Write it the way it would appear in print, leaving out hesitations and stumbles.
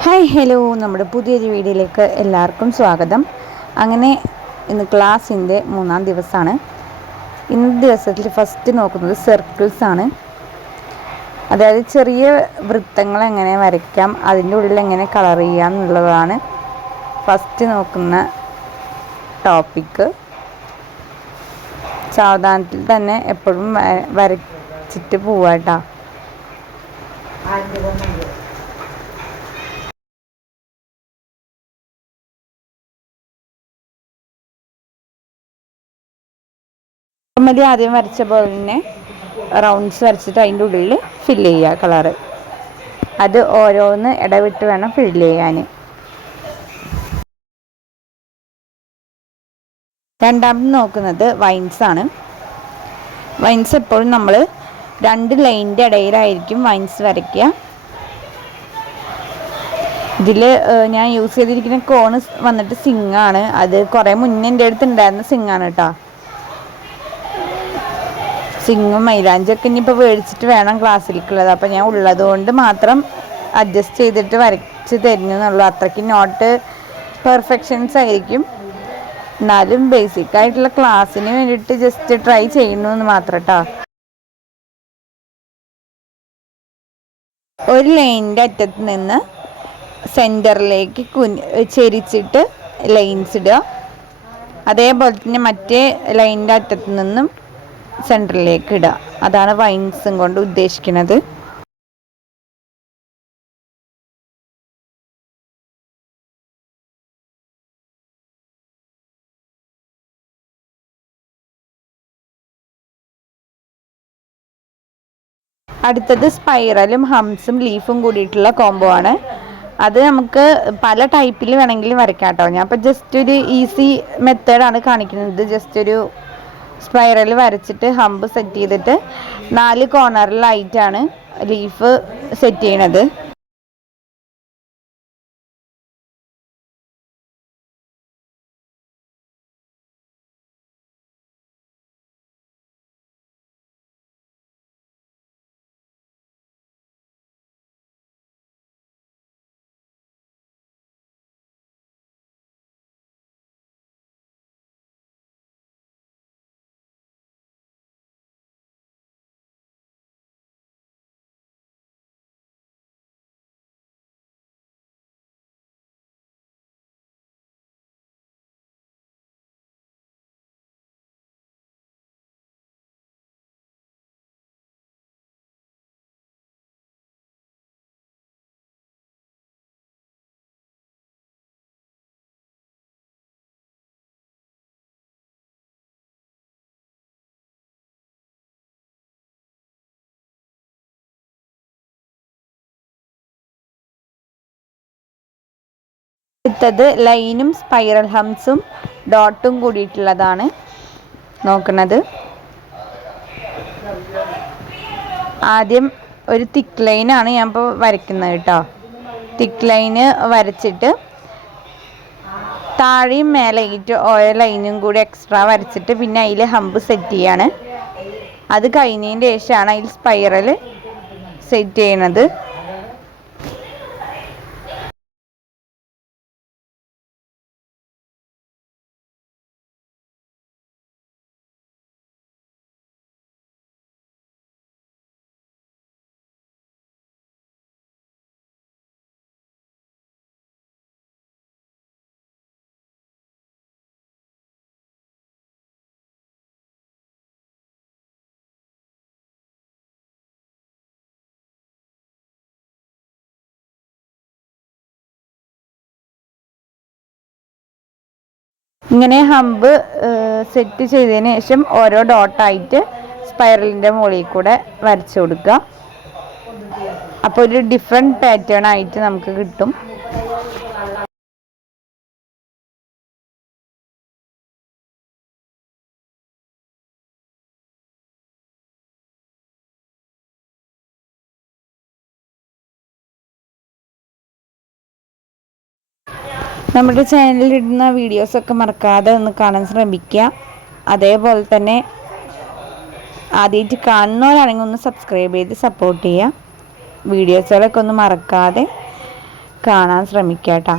Hi hello നമ്മുടെ പുതിയൊരു വീഡിയോയിലേക്ക് എല്ലാവർക്കും സ്വാഗതം. അങ്ങനെ ഇന്ന് ക്ലാസ്സിൻ്റെ മൂന്നാം ദിവസമാണ്. ഇന്നത്തെ ദിവസത്തിൽ ഫസ്റ്റ് നോക്കുന്നത് സർക്കിൾസ് ആണ്. അതായത് ചെറിയ വൃത്തങ്ങൾ എങ്ങനെ വരയ്ക്കാം, അതിൻ്റെ ഉള്ളിൽ എങ്ങനെ കളർ ചെയ്യാം എന്നുള്ളതാണ് ഫസ്റ്റ് നോക്കുന്ന ടോപ്പിക്ക്. സാവധാനത്തിൽ തന്നെ എപ്പോഴും വരച്ചിട്ട് പോവാട്ടോ. നോർമലി ആദ്യം വരച്ച പോലെ തന്നെ റൗണ്ട്സ് വരച്ചിട്ട് അതിൻ്റെ ഉള്ളിൽ ഫില്ല് ചെയ്യുക കളറ്. അത് ഓരോന്ന് ഇടവിട്ട് വേണം ഫില്ല് ചെയ്യാൻ. രണ്ടാമത് നോക്കുന്നത് വൈൻസ് ആണ്. വൈൻസ് എപ്പോഴും നമ്മൾ രണ്ട് ലൈനിൻ്റെ ഇടയിലായിരിക്കും വൈൻസ് വരയ്ക്കുക. ഇതിൽ ഞാൻ യൂസ് ചെയ്തിരിക്കുന്ന കോണ് വന്നിട്ട് സിങ്ങാണ്. അത് കുറേ മുന്നേ എൻ്റെ അടുത്ത് ഉണ്ടായിരുന്ന സിങ്ങാണ് കേട്ടോ. സിങ്ങും മൈലാഞ്ചൊക്കെ ഇനിയിപ്പോൾ മേടിച്ചിട്ട് വേണം ക്ലാസ്സിലേക്കുള്ളത്. അപ്പോൾ ഞാൻ ഉള്ളത് കൊണ്ട് മാത്രം അഡ്ജസ്റ്റ് ചെയ്തിട്ട് വരച്ച് തരുന്നു എന്നുള്ളൂ. അത്രയ്ക്ക് നോട്ട് പെർഫെക്ഷൻസ് ആയിരിക്കും, എന്നാലും ബേസിക് ആയിട്ടുള്ള ക്ലാസ്സിന് വേണ്ടിയിട്ട് ജസ്റ്റ് ട്രൈ ചെയ്യുന്നു എന്ന് മാത്രം കേട്ടോ. ഒരു ലൈനിൻ്റെ അറ്റത്ത് നിന്ന് സെൻറ്ററിലേക്ക് ചെരിച്ചിട്ട് ലൈൻസ് ഇടുക. അതേപോലെ തന്നെ മറ്റേ ലൈനിൻ്റെ അറ്റത്ത് നിന്നും സെൻറ്ററിലേക്ക് ഇടുക. അതാണ് വൈൻസും കൊണ്ട് ഉദ്ദേശിക്കുന്നത്. അടുത്തത് സ്പൈറലും ഹംസും ലീഫും കൂടിയിട്ടുള്ള കോംബോ ആണ്. അത് നമുക്ക് പല ടൈപ്പിൽ വേണമെങ്കിലും വരയ്ക്കാം കേട്ടോ. ഞാൻ ഇപ്പോൾ ജസ്റ്റ് ഒരു ഈസി മെത്തേഡാണ് കാണിക്കുന്നത്. ജസ്റ്റ് ഒരു സ്പൈറൽ വരച്ചിട്ട് ഹമ്പ് സെറ്റ് ചെയ്തിട്ട് 4 കോർണറിലായിട്ടാണ് ലീഫ് സെറ്റ് ചെയ്യണത്. അടുത്തത് ലൈനും സ്പൈറൽ ഹംസും ഡോട്ടും കൂടിയിട്ടുള്ളതാണ് നോക്കുന്നത്. ആദ്യം ഒരു തിക്ക് ലൈനാണ് ഞാൻ ഇപ്പോൾ വരയ്ക്കുന്നത് കേട്ടോ. തിക്ക് ലൈന് വരച്ചിട്ട് താഴെയും മേലെയായിട്ട് ഓരോ ലൈനും കൂടി എക്സ്ട്രാ വരച്ചിട്ട് പിന്നെ അതിൽ ഹമ്പ് സെറ്റ് ചെയ്യാണ്. അത് കഴിഞ്ഞതിന് ശേഷമാണ് അതിൽ സ്പൈറൽ സെറ്റ് ചെയ്യണത്. ഇങ്ങനെ ഹമ്പ് സെറ്റ് ചെയ്തതിന് ശേഷം ഓരോ ഡോട്ടായിട്ട് സ്പൈറലിൻ്റെ മുകളിൽ കൂടെ വരച്ചു കൊടുക്കുക. അപ്പോൾ ഒരു ഡിഫറെൻറ്റ് പാറ്റേൺ ആയിട്ട് നമുക്ക് കിട്ടും. നമ്മുടെ ചാനലിൽ ഇടുന്ന വീഡിയോസൊക്കെ മറക്കാതെ ഒന്ന് കാണാൻ ശ്രമിക്കുക. അതേപോലെ തന്നെ ആദ്യമായിട്ട് കാണുന്നവരാണെങ്കിൽ ഒന്ന് സബ്സ്ക്രൈബ് ചെയ്ത് സപ്പോർട്ട് ചെയ്യുക. വീഡിയോസുകളൊക്കെ ഒന്ന് മറക്കാതെ കാണാൻ ശ്രമിക്കാം കേട്ടോ.